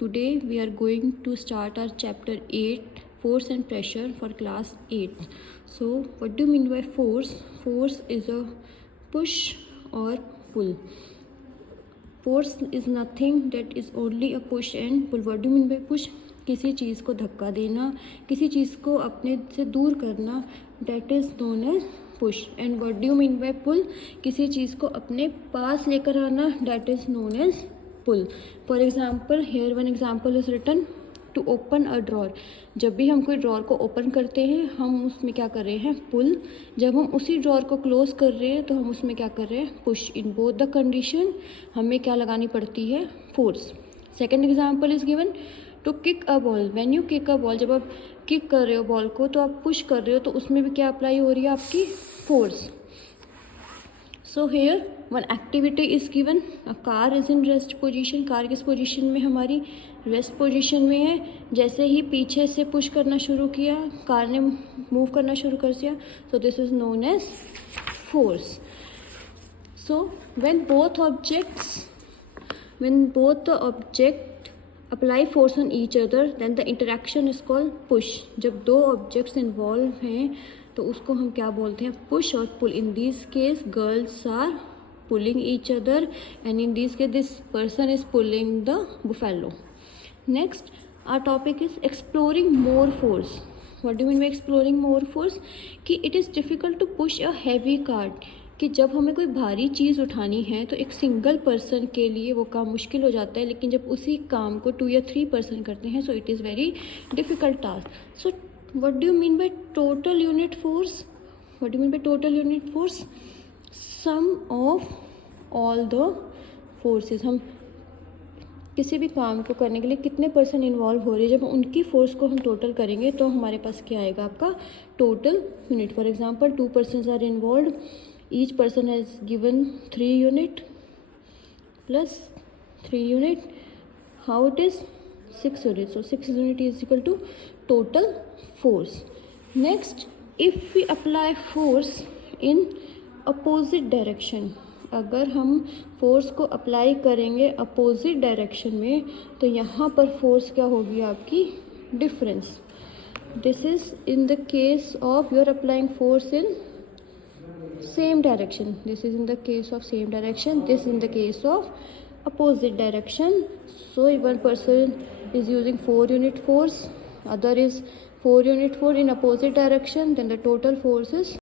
Today we are going to start our chapter 8, force and pressure, for class 8. So what do you mean by force? Force is a push or pull. Force is nothing, that is only a push and pull. What do you mean by push? किसी चीज़ को धक्का देना, किसी चीज़ को अपने से दूर करना, that is known as push. And what do you mean by pull? किसी चीज़ को अपने पास लेकर आना, that is known as pull. For example, here one example is written, to open a drawer. जब भी हम कोई ड्रॉर को ओपन करते हैं हम उसमें क्या कर रहे हैं, पुल. जब हम उसी ड्रॉर को क्लोज कर रहे हैं तो हम उसमें क्या कर रहे हैं, push. In both the condition हमें क्या लगानी पड़ती है, force. Second example is given, to kick a ball. When you kick a ball, जब आप किक कर रहे हो बॉल को तो आप पुश कर रहे हो, तो उसमें भी क्या अप्लाई हो रही है, आपकी force. So here one activity is given, a car is in rest position. Car किस पोजीशन में, हमारी रेस्ट पोजीशन में है. जैसे ही पीछे से पुश करना शुरू किया, कार ने मूव करना शुरू कर दिया, so this is known as force. So when both the object apply force on each other, then the interaction is called push. जब दो ऑब्जेक्ट्स इन्वॉल्व हैं तो उसको हम क्या बोलते हैं, पुश और pull. In this case girls are pulling each other and in this case this person is pulling the buffalo. Next our topic is exploring more force. What do mean by exploring more force? कि it is difficult to push a heavy cart. कि जब हमें कोई भारी चीज़ उठानी है तो एक सिंगल पर्सन के लिए वो काम मुश्किल हो जाता है, लेकिन जब उसी काम को 2 या 3 पर्सन करते हैं, so it is very difficult task. So what do you mean by total unit force? What do you mean by total unit force? Sum of all the forces. हम किसी भी काम को करने के लिए कितने पर्सन इन्वॉल्व हो रहे हैं, जब उनकी फोर्स को हम टोटल करेंगे तो हमारे पास क्या आएगा, आपका total unit. For example 2 person are involve, each person has given 3 unit plus 3 unit, how it is 6 units. So 6 unit is equal to total force. Next, if we apply force in opposite direction, अगर हम force को apply करेंगे opposite direction में तो यहाँ पर force क्या होगी, आपकी difference. This is in the case of you are applying force in same direction. This is in the case of same direction, this in the case of opposite direction. So if one person is using 4 unit force, other is 4 unit force in opposite direction, then the total force is